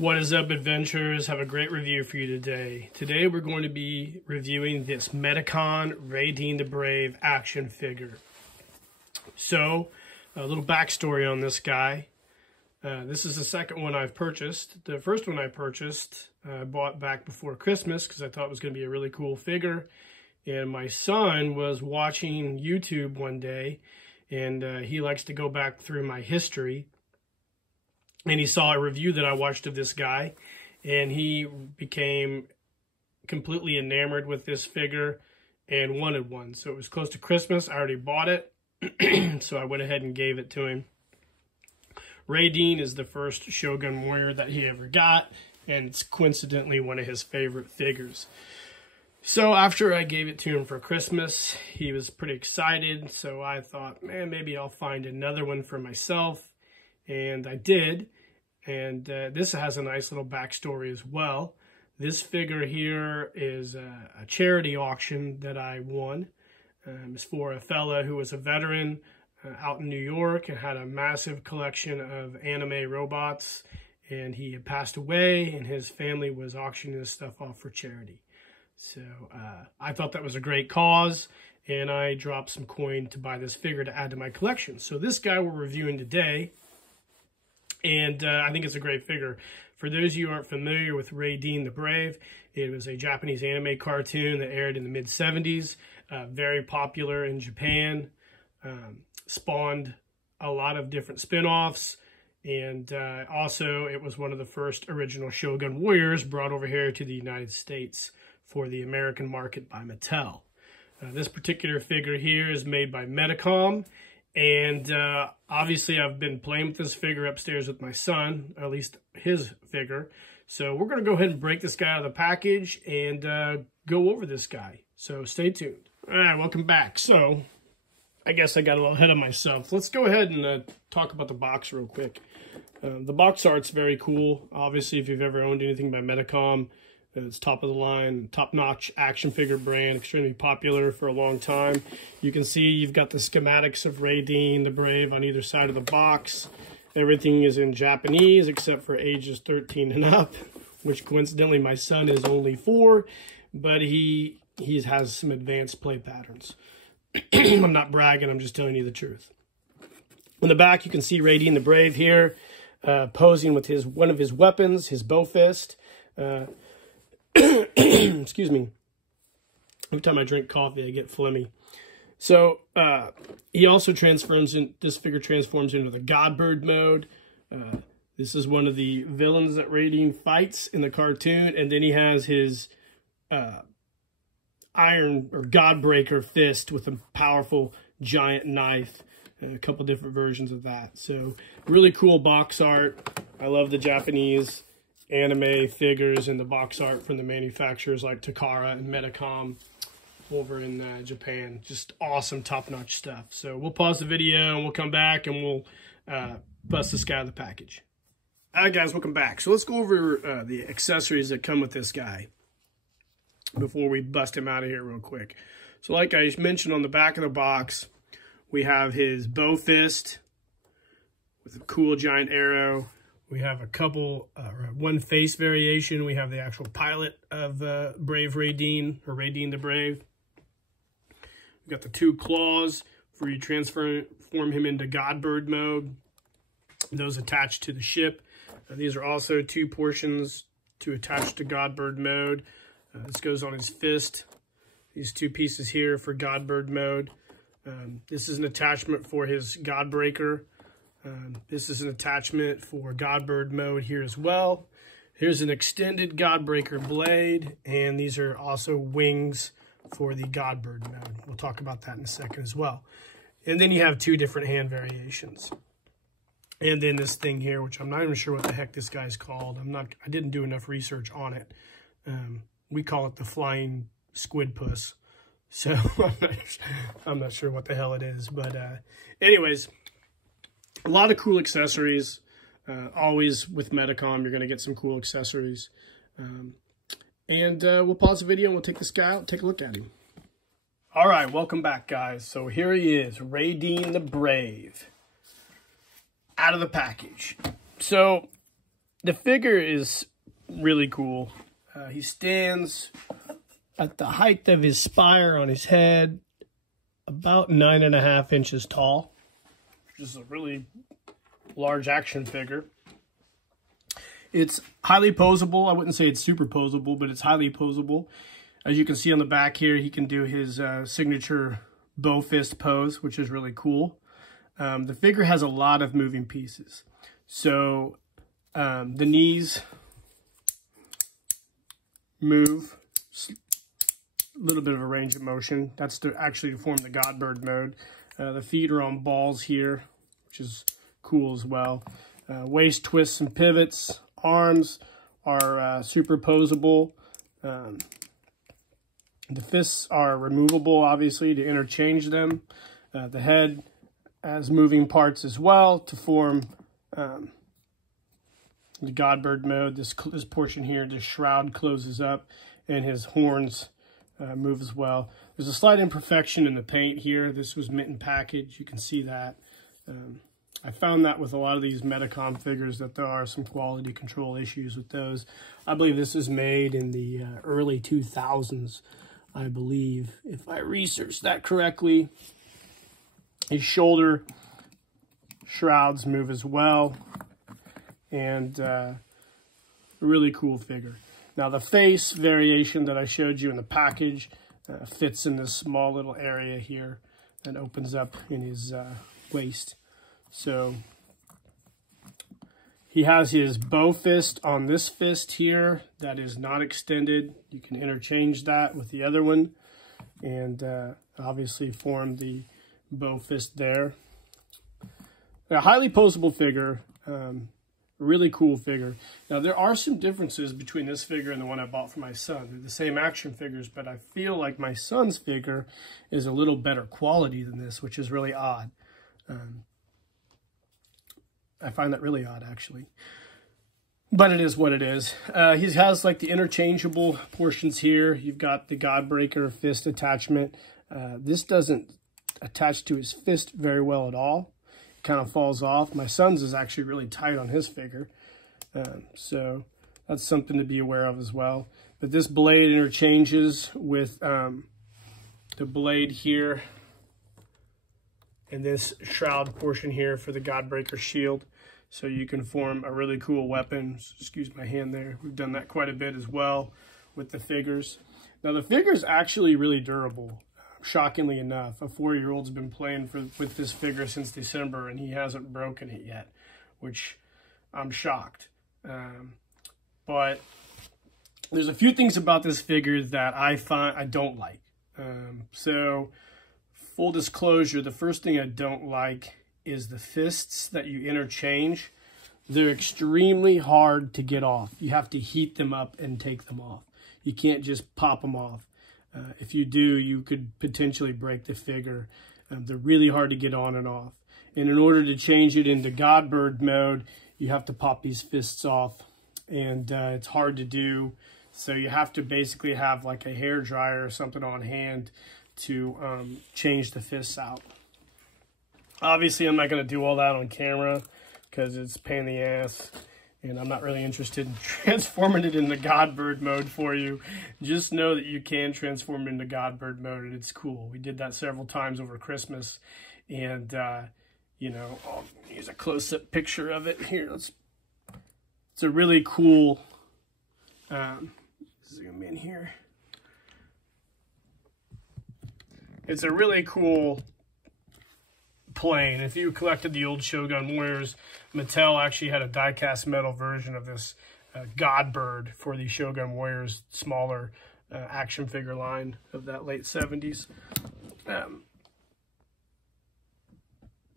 What is up, adventurers? Have a great review for you today. Today we're going to be reviewing this Medicom Raideen the Brave action figure. So, a little backstory on this guy. This is the second one I've purchased. The first one I purchased, I bought back before Christmas because I thought it was going to be a really cool figure. And my son was watching YouTube one day, and he likes to go back through my history. And he saw a review that I watched of this guy, and he became completely enamored with this figure and wanted one. So it was close to Christmas. I already bought it, so I went ahead and gave it to him. Raideen is the first Shogun warrior that he ever got, and it's coincidentally one of his favorite figures. So after I gave it to him for Christmas, he was pretty excited. So I thought, man, maybe I'll find another one for myself. And I did, and this has a nice little backstory as well. This figure here is a charity auction that I won. It's for a fella who was a veteran out in New York and had a massive collection of anime robots, and he had passed away, and his family was auctioning this stuff off for charity. So I thought that was a great cause, and I dropped some coin to buy this figure to add to my collection. So this guy we're reviewing today, and I think it's a great figure. For those of you who aren't familiar with Raideen the Brave, it was a Japanese anime cartoon that aired in the mid-70s. Very popular in Japan. Spawned a lot of different spin-offs. And also, it was one of the first original Shogun warriors brought over here to the United States for the American market by Mattel. This particular figure here is made by Medicom. And obviously I've been playing with this figure upstairs with my son, or at least his figure. So we're going to go ahead and break this guy out of the package and go over this guy. So stay tuned. All right, welcome back. So I guess I got a little ahead of myself. Let's go ahead and talk about the box real quick. The box art's very cool. Obviously, if you've ever owned anything by Medicom, it's top of the line, top-notch action figure brand, extremely popular for a long time. You can see you've got the schematics of Raideen the Brave on either side of the box. Everything is in Japanese except for ages 13 and up, which coincidentally my son is only 4, but he has some advanced play patterns. I'm not bragging, I'm just telling you the truth. On the back, you can see Raideen the Brave here, posing with one of his weapons, his bow fist. Excuse me. Every time I drink coffee, I get phlegmy. So he also this figure transforms into the Godbird mode. This is one of the villains that Raideen fights in the cartoon, and then he has his iron or Godbreaker fist with a powerful giant knife. A couple different versions of that. So really cool box art. I love the Japanese anime figures and the box art from the manufacturers like Takara and Medicom over in Japan. Just awesome, top-notch stuff. So we'll pause the video and we'll come back and we'll bust this guy out of the package. All right, guys, welcome back. So let's go over the accessories that come with this guy before we bust him out of here real quick. So like I mentioned, on the back of the box, we have his bow fist with a cool giant arrow. We have a couple, one face variation. We have the actual pilot of Brave Raideen, or Raideen the Brave. We've got the 2 claws for you transform him into Godbird mode. Those attached to the ship. These are also 2 portions to attach to Godbird mode. This goes on his fist. These 2 pieces here for Godbird mode. This is an attachment for his Godbreaker. This is an attachment for Godbird mode here as well. Here's an extended Godbreaker blade, and these are also wings for the Godbird mode. We'll talk about that in a second as well. And then you have 2 different hand variations. And then this thing here, which I'm not even sure what the heck this guy's called. I didn't do enough research on it. We call it the flying squid puss. So I'm not sure what the hell it is. But anyways, a lot of cool accessories. Always with Medicom, you're going to get some cool accessories. And we'll pause the video and we'll take this guy out and take a look at him. All right, welcome back, guys. So here he is, Raideen the Brave, out of the package. So the figure is really cool. He stands at the height of his spire on his head, about 9.5 inches tall, which is a really large action figure. It's highly posable. I wouldn't say it's super posable, but it's highly posable. As you can see on the back here, he can do his signature bow fist pose, which is really cool. The figure has a lot of moving pieces. So the knees move, a little bit of a range of motion. That's to actually form the Godbird mode. The feet are on balls here, which is cool as well. Waist twists and pivots. Arms are superposable. The fists are removable, obviously, to interchange them. The head has moving parts as well to form the Godbird mode. This portion here, this shroud closes up, and his horns move as well. There's a slight imperfection in the paint here. This was mint in package. You can see that. I found that with a lot of these Medicom figures that there are some quality control issues with those. I believe this is made in the early 2000s, I believe, if I researched that correctly. His shoulder shrouds move as well, and a really cool figure. Now the face variation that I showed you in the package fits in this small little area here that opens up in his waist. So he has his bow fist on this fist here that is not extended. You can interchange that with the other one and obviously form the bow fist there. A highly posable figure, really cool figure. Now there are some differences between this figure and the one I bought for my son. They're the same action figures, but I feel like my son's figure is a little better quality than this, which is really odd. I find that really odd, actually. But it is what it is. He has like the interchangeable portions here. You've got the Godbreaker fist attachment. This doesn't attach to his fist very well at all. It kind of falls off. My son's is actually really tight on his figure. So that's something to be aware of as well. But this blade interchanges with the blade here and this shroud portion here for the Godbreaker shield. So you can form a really cool weapon. Excuse my hand there. We've done that quite a bit as well with the figures. Now the figure is actually really durable, shockingly enough. A 4-year-old's been playing with this figure since December and he hasn't broken it yet, which I'm shocked. But there's a few things about this figure that I don't like. So full disclosure, the first thing I don't like is the fists that you interchange. They're extremely hard to get off. You have to heat them up and take them off. You can't just pop them off. If you do, you could potentially break the figure. They're really hard to get on and off. And in order to change it into Godbird mode, you have to pop these fists off. And it's hard to do. So you have to basically have like a hair dryer or something on hand to change the fists out. Obviously, I'm not going to do all that on camera because it's a pain in the ass, and I'm not really interested in transforming it into Godbird mode for you. Just know that you can transform it into Godbird mode, and it's cool. We did that several times over Christmas, and, you know, I'll use a close-up picture of it here. It's a really cool, zoom in here. It's a really cool plane. If you collected the old Shogun Warriors, Mattel actually had a die-cast metal version of this Godbird for the Shogun Warriors smaller action figure line of that late 70s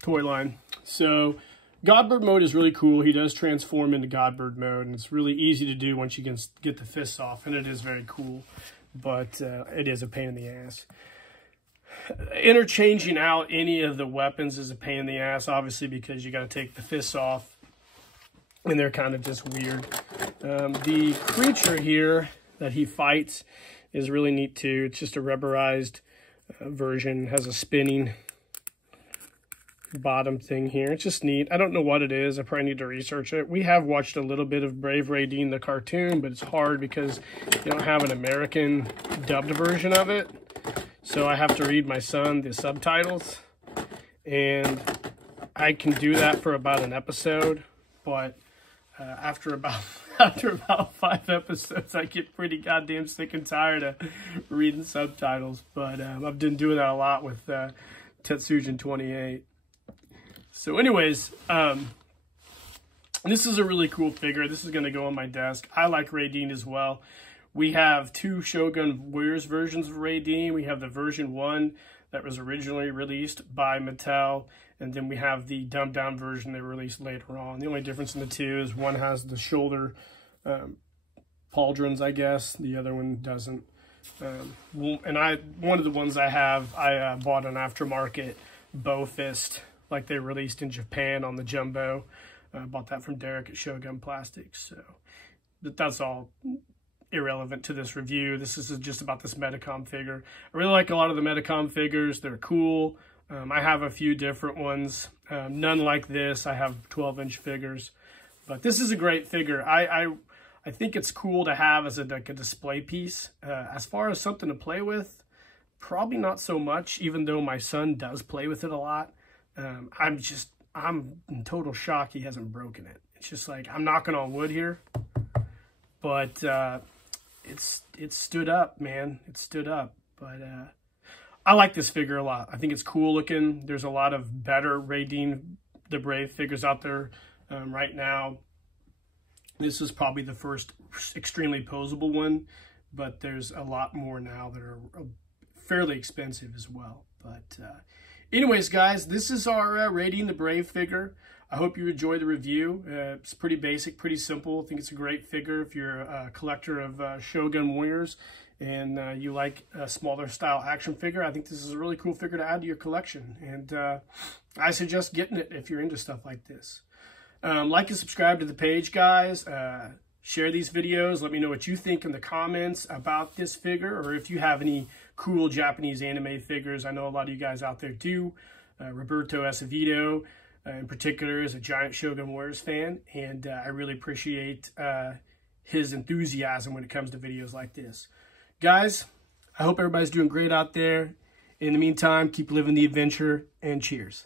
toy line. So Godbird mode is really cool. He does transform into Godbird mode, and it's really easy to do once you can get the fists off, and it is very cool, but it is a pain in the ass. Interchanging out any of the weapons is a pain in the ass, obviously, because you got to take the fists off, and they're kind of just weird. The creature here that he fights is really neat too. It's just a rubberized version. It has a spinning bottom thing here. It's just neat. I don't know what it is. I probably need to research it. We have watched a little bit of Brave Raideen, the cartoon, but it's hard because you don't have an American dubbed version of it. So I have to read my son the subtitles, and I can do that for about an episode, but after about 5 episodes, I get pretty goddamn sick and tired of reading subtitles. But I've been doing that a lot with Tetsujin 28. So anyways, this is a really cool figure. This is going to go on my desk. I like Raideen as well. We have 2 Shogun Warriors versions of Raideen. We have the version 1 that was originally released by Mattel, and then we have the dumbed down version they released later on. The only difference in the 2 is one has the shoulder pauldrons, I guess. The other one doesn't. And one of the ones I have, I bought an aftermarket bow fist, like they released in Japan on the Jumbo. I bought that from Derek at Shogun Plastics. So that's all irrelevant to this review. This is just about this Medicom figure. I really like a lot of the Medicom figures. They're cool. I have a few different ones. None like this. I have 12-inch figures. But this is a great figure. I think it's cool to have as like a display piece. As far as something to play with, probably not so much, even though my son does play with it a lot. I'm in total shock he hasn't broken it. It's just like, I'm knocking on wood here, but it stood up, man. It stood up. But I like this figure a lot. I think it's cool looking. There's a lot of better Raideen the Brave figures out there right now. This is probably the first extremely posable one, but there's a lot more now that are fairly expensive as well. But anyways, guys, this is our Raideen the Brave figure. I hope you enjoy the review. It's pretty basic, pretty simple. I think it's a great figure if you're a collector of Shogun Warriors and you like a smaller style action figure. I think this is a really cool figure to add to your collection. And I suggest getting it if you're into stuff like this. Like and subscribe to the page, guys. Share these videos. Let me know what you think in the comments about this figure, or if you have any cool Japanese anime figures. I know a lot of you guys out there do. Roberto Acevedo, in particular, is a giant Shogun Warriors fan, and I really appreciate his enthusiasm when it comes to videos like this. Guys, I hope everybody's doing great out there. In the meantime, keep living the adventure, and cheers.